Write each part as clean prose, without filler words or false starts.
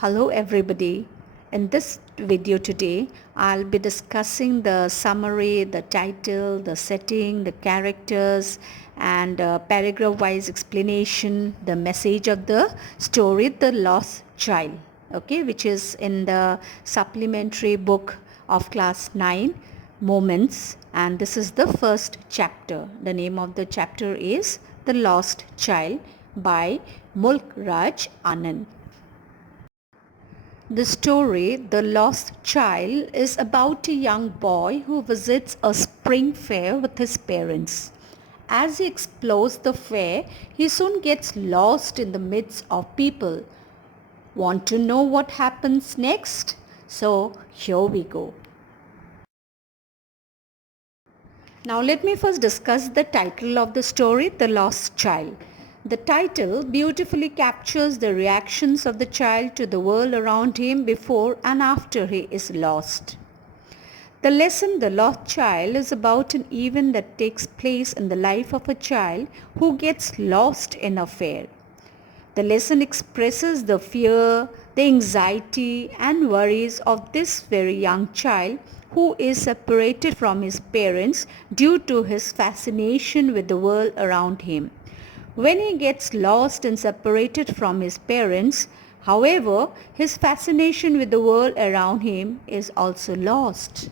Hello everybody. In this video today, I'll be discussing the summary, the title, the setting, the characters and paragraph-wise explanation, the message of the story, The Lost Child, okay, which is in the supplementary book of class 9, Moments, and this is the first chapter. The name of the chapter is The Lost Child by Mulk Raj Anand. The story, The Lost Child, is about a young boy who visits a spring fair with his parents. As he explores the fair, he soon gets lost in the midst of people. Want to know what happens next? So, here we go. Now, let me first discuss the title of the story, The Lost Child. The title beautifully captures the reactions of the child to the world around him before and after he is lost. The lesson, The Lost Child, is about an event that takes place in the life of a child who gets lost in a fair. The lesson expresses the fear, the anxiety and worries of this very young child who is separated from his parents due to his fascination with the world around him. When he gets lost and separated from his parents, however, his fascination with the world around him is also lost.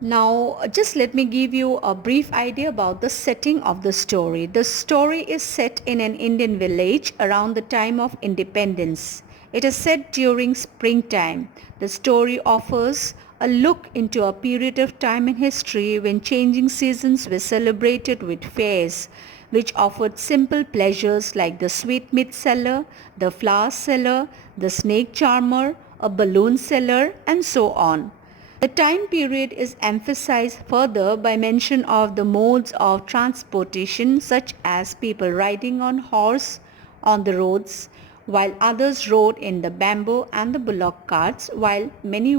Now, just let me give you a brief idea about the setting of the story. The story is set in an Indian village around the time of independence. It is set during springtime. The story offers a look into a period of time in history when changing seasons were celebrated with fairs, which offered simple pleasures like the sweetmeat seller, the flower seller, the snake charmer, a balloon seller, and so on. The time period is emphasized further by mention of the modes of transportation such as people riding on horse on the roads, while others rode in the bamboo and the bullock carts, while many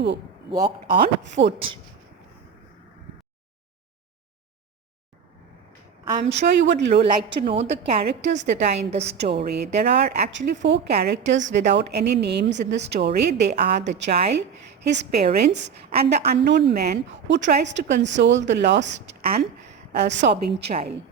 walked on foot. I'm sure you would like to know the characters that are in the story. There are actually 4 characters without any names in the story. They are the child, his parents, and the unknown man who tries to console the lost and sobbing child.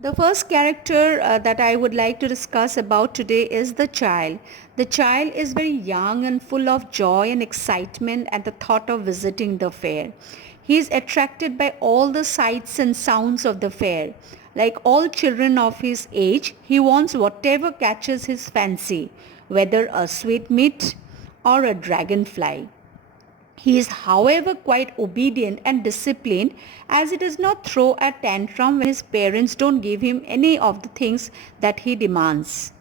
The first character that I would like to discuss about today is the child. The child is very young and full of joy and excitement at the thought of visiting the fair. He is attracted by all the sights and sounds of the fair. Like all children of his age, he wants whatever catches his fancy, whether a sweetmeat or a dragonfly. He is, however, quite obedient and disciplined, as he does not throw a tantrum when his parents don't give him any of the things that he demands.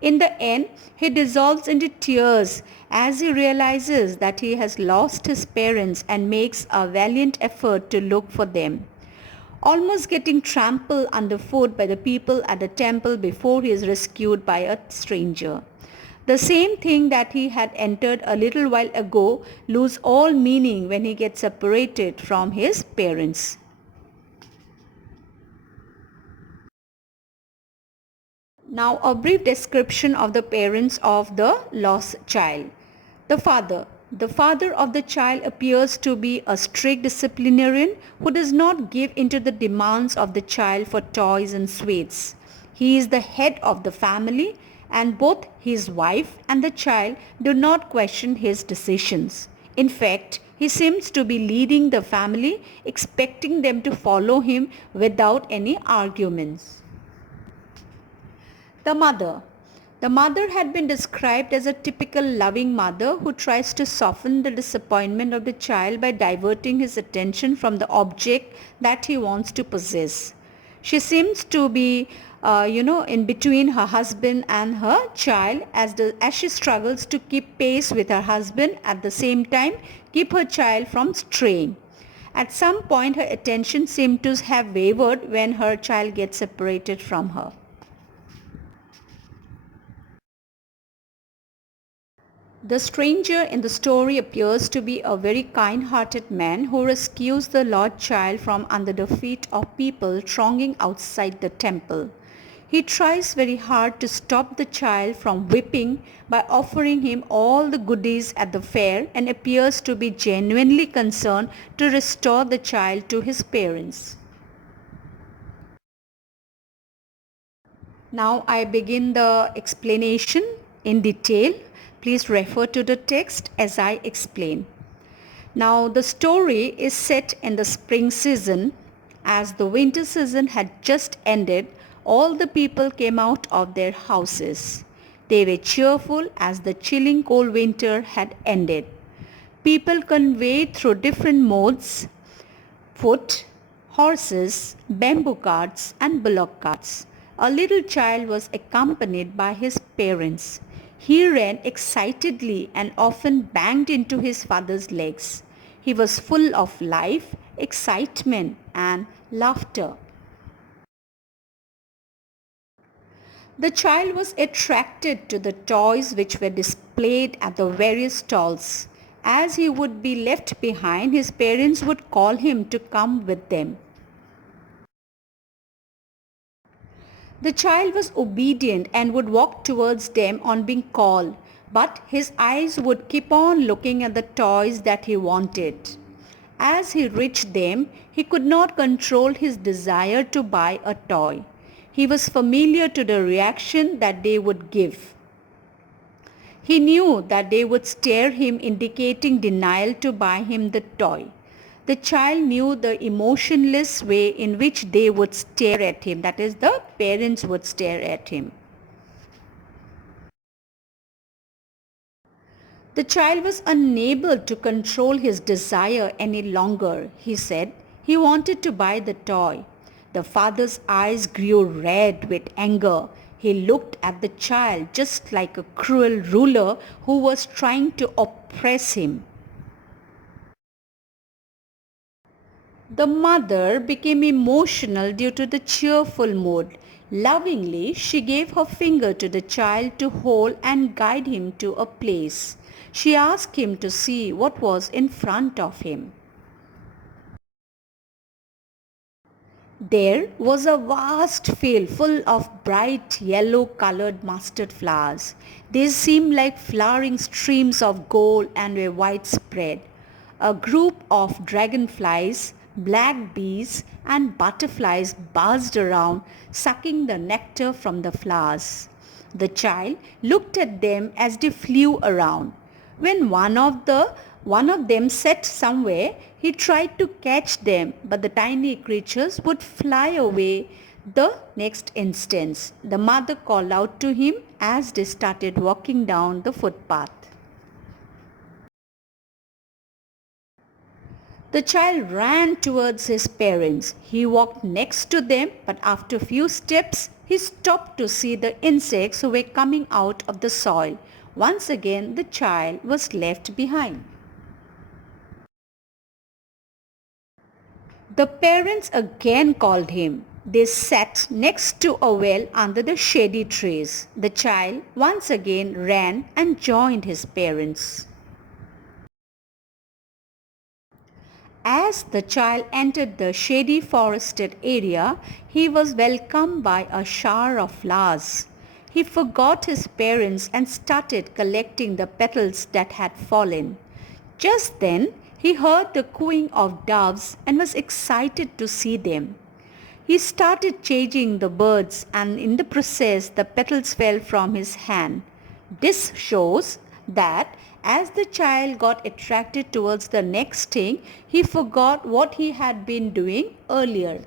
In the end, he dissolves into tears as he realizes that he has lost his parents and makes a valiant effort to look for them, almost getting trampled underfoot by the people at the temple before he is rescued by a stranger. The same thing that he had entered a little while ago lose all meaning when he gets separated from his parents. Now a brief description of the parents of the lost child. The father. The father of the child appears to be a strict disciplinarian who does not give in to the demands of the child for toys and sweets. He is the head of the family and both his wife and the child do not question his decisions. In fact, he seems to be leading the family, expecting them to follow him without any arguments. The mother. The mother had been described as a typical loving mother who tries to soften the disappointment of the child by diverting his attention from the object that he wants to possess. She seems to be in between her husband and her child as she struggles to keep pace with her husband, at the same time keep her child from straying. At some point her attention seemed to have wavered when her child gets separated from her. The stranger in the story appears to be a very kind-hearted man who rescues the lost child from under the feet of people thronging outside the temple. He tries very hard to stop the child from weeping by offering him all the goodies at the fair and appears to be genuinely concerned to restore the child to his parents. Now I begin the explanation in detail. Please refer to the text as I explain. Now the story is set in the spring season. As the winter season had just ended, all the people came out of their houses. They were cheerful as the chilling cold winter had ended. People conveyed through different modes: foot, horses, bamboo carts and bullock carts. A little child was accompanied by his parents. He ran excitedly and often banged into his father's legs. He was full of life, excitement and laughter. The child was attracted to the toys which were displayed at the various stalls. As he would be left behind, his parents would call him to come with them. The child was obedient and would walk towards them on being called, but his eyes would keep on looking at the toys that he wanted. As he reached them, he could not control his desire to buy a toy. He was familiar to the reaction that they would give. He knew that they would stare him, indicating denial to buy him the toy. The child knew the emotionless way in which they would stare at him, that is, the parents would stare at him. The child was unable to control his desire any longer. He said he wanted to buy the toy. The father's eyes grew red with anger. He looked at the child just like a cruel ruler who was trying to oppress him. The mother became emotional due to the cheerful mood. Lovingly, she gave her finger to the child to hold and guide him to a place. She asked him to see what was in front of him. There was a vast field full of bright yellow colored mustard flowers. They seemed like flowering streams of gold and were widespread. A group of dragonflies, black bees and butterflies buzzed around, sucking the nectar from the flowers. The child looked at them as they flew around. When one of them sat somewhere, he tried to catch them, but the tiny creatures would fly away the next instant. The mother called out to him as they started walking down the footpath. The child ran towards his parents. He walked next to them, but after a few steps, he stopped to see the insects who were coming out of the soil. Once again, the child was left behind. The parents again called him. They sat next to a well under the shady trees. The child once again ran and joined his parents. As the child entered the shady forested area, he was welcomed by a shower of flowers. He forgot his parents and started collecting the petals that had fallen. Just then, he heard the cooing of doves and was excited to see them. He started chasing the birds, and in the process the petals fell from his hand. This shows that as the child got attracted towards the next thing, he forgot what he had been doing earlier.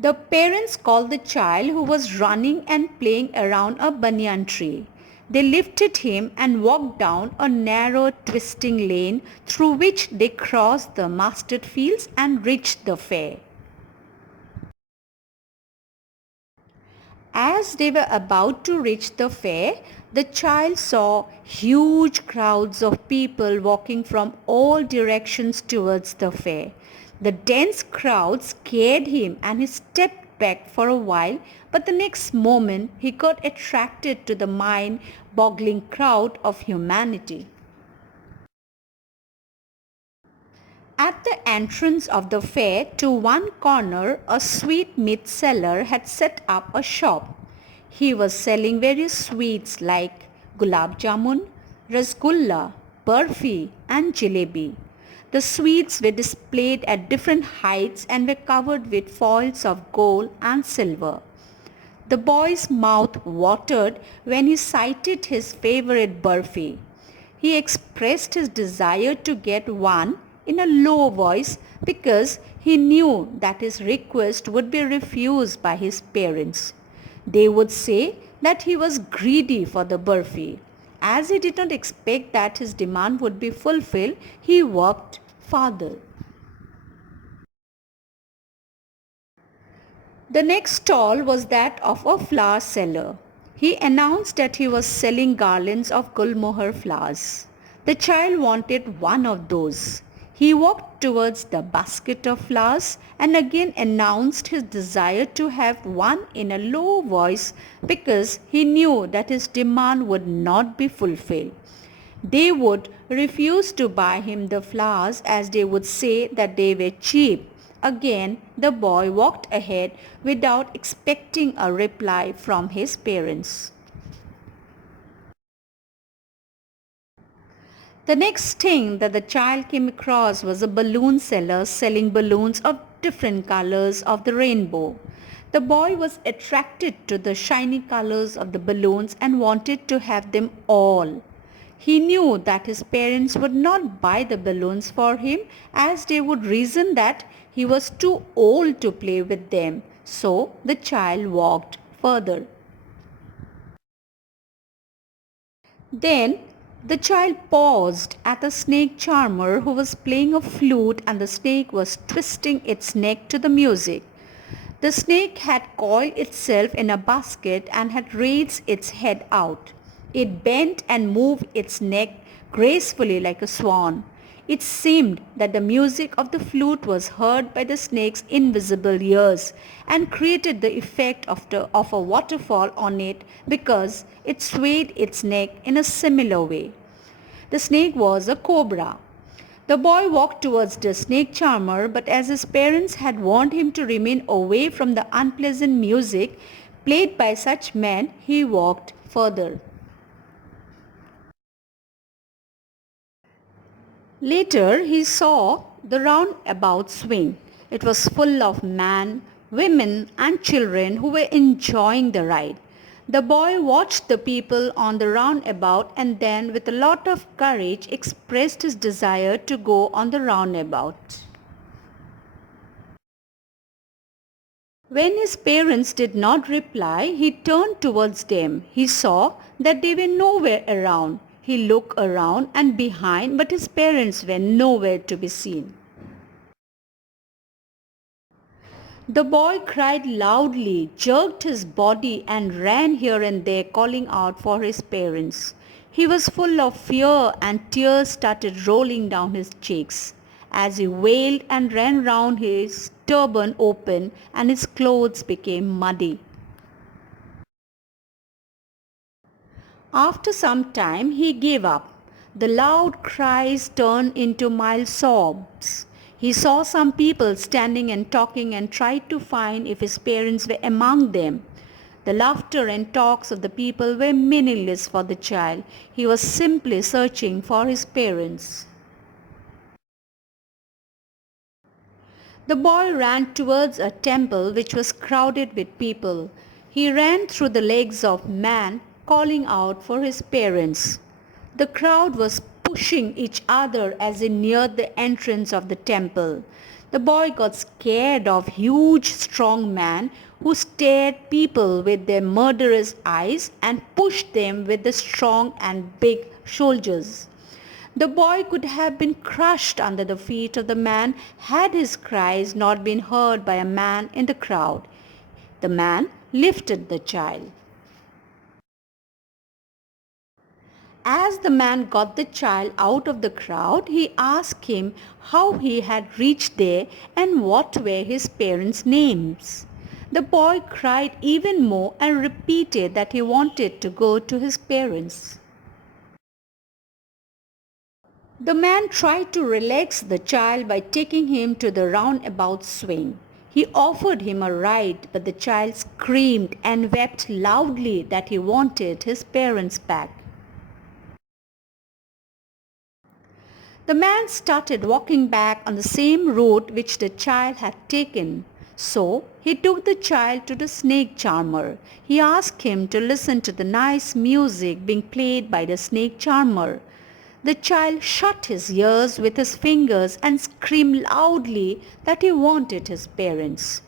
The parents called the child, who was running and playing around a banyan tree. They lifted him and walked down a narrow twisting lane through which they crossed the mustard fields and reached the fair. As they were about to reach the fair, the child saw huge crowds of people walking from all directions towards the fair. The dense crowd scared him and he stepped back for a while, but the next moment he got attracted to the mind-boggling crowd of humanity. At the entrance of the fair, to one corner, a sweetmeat seller had set up a shop. He was selling various sweets like gulab jamun, rasgulla, barfi, and jalebi. The sweets were displayed at different heights and were covered with foils of gold and silver. The boy's mouth watered when he sighted his favorite burfi. He expressed his desire to get one in a low voice because he knew that his request would be refused by his parents. They would say that he was greedy for the burfi. As he did not expect that his demand would be fulfilled, he walked farther. The next stall was that of a flower seller. He announced that he was selling garlands of gulmohar flowers. The child wanted one of those. He walked towards the basket of flowers and again announced his desire to have one in a low voice because he knew that his demand would not be fulfilled. They would refuse to buy him the flowers as they would say that they were cheap. Again, the boy walked ahead without expecting a reply from his parents. The next thing that the child came across was a balloon seller selling balloons of different colors of the rainbow. The boy was attracted to the shiny colors of the balloons and wanted to have them all. He knew that his parents would not buy the balloons for him as they would reason that he was too old to play with them. So the child walked further. Then the child paused at a snake charmer who was playing a flute and the snake was twisting its neck to the music. The snake had coiled itself in a basket and had raised its head out. It bent and moved its neck gracefully like a swan. It seemed that the music of the flute was heard by the snake's invisible ears and created the effect of a waterfall on it because it swayed its neck in a similar way. The snake was a cobra. The boy walked towards the snake charmer, but as his parents had warned him to remain away from the unpleasant music played by such men, he walked further. Later, he saw the roundabout swing. It was full of men, women, and children who were enjoying the ride. The boy watched the people on the roundabout and then, with a lot of courage, expressed his desire to go on the roundabout. When his parents did not reply, he turned towards them. He saw that they were nowhere around. He looked around and behind, but his parents were nowhere to be seen. The boy cried loudly, jerked his body and ran here and there calling out for his parents. He was full of fear and tears started rolling down his cheeks as he wailed and ran round his turban open and his clothes became muddy. After some time he gave up. The loud cries turned into mild sobs. He saw some people standing and talking and tried to find if his parents were among them. The laughter and talks of the people were meaningless for the child. He was simply searching for his parents. The boy ran towards a temple which was crowded with people. He ran through the legs of men, calling out for his parents. The crowd was pushing each other as he neared the entrance of the temple. The boy got scared of huge strong men who stared people with their murderous eyes and pushed them with the strong and big shoulders. The boy could have been crushed under the feet of the man had his cries not been heard by a man in the crowd. The man lifted the child. As the man got the child out of the crowd, he asked him how he had reached there and what were his parents' names. The boy cried even more and repeated that he wanted to go to his parents. The man tried to relax the child by taking him to the roundabout swing. He offered him a ride, but the child screamed and wept loudly that he wanted his parents back. The man started walking back on the same road which the child had taken. So he took the child to the snake charmer. He asked him to listen to the nice music being played by the snake charmer. The child shut his ears with his fingers and screamed loudly that he wanted his parents.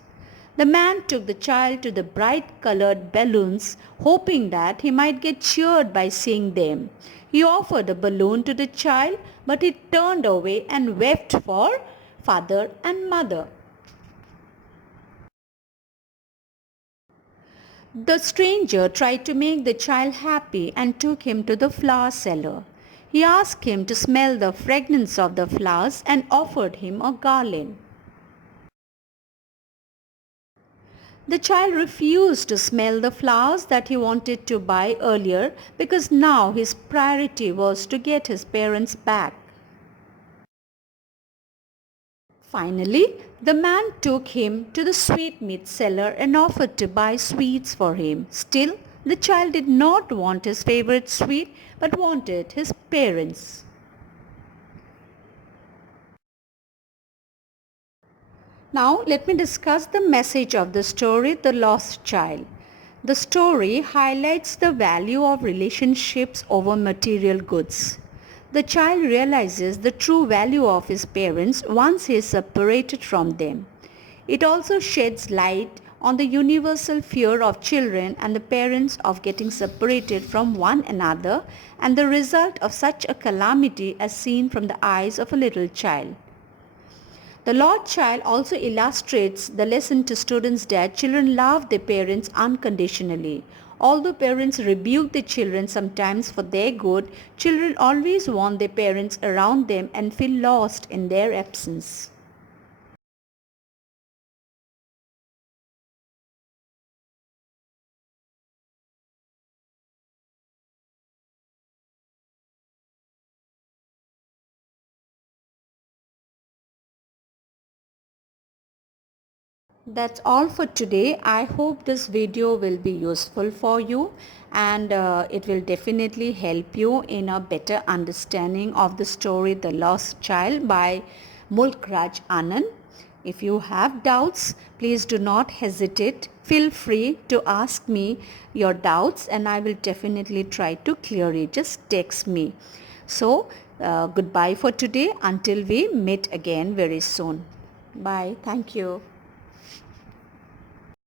The man took the child to the bright colored balloons, hoping that he might get cheered by seeing them. He offered a balloon to the child, but he turned away and wept for father and mother. The stranger tried to make the child happy and took him to the flower seller. He asked him to smell the fragrance of the flowers and offered him a garland. The child refused to smell the flowers that he wanted to buy earlier because now his priority was to get his parents back. Finally, the man took him to the sweetmeat seller and offered to buy sweets for him. Still, the child did not want his favorite sweet but wanted his parents. Now let me discuss the message of the story, The Lost Child. The story highlights the value of relationships over material goods. The child realizes the true value of his parents once he is separated from them. It also sheds light on the universal fear of children and the parents of getting separated from one another and the result of such a calamity as seen from the eyes of a little child. The Lost Child also illustrates the lesson to students that children love their parents unconditionally. Although parents rebuke their children sometimes for their good, children always want their parents around them and feel lost in their absence. That's all for today. I hope this video will be useful for you and it will definitely help you in a better understanding of the story The Lost Child by Mulk Raj Anand. If you have doubts, please do not hesitate. Feel free to ask me your doubts and I will definitely try to clear it. Just text me. So, goodbye for today until we meet again very soon. Bye. Thank you.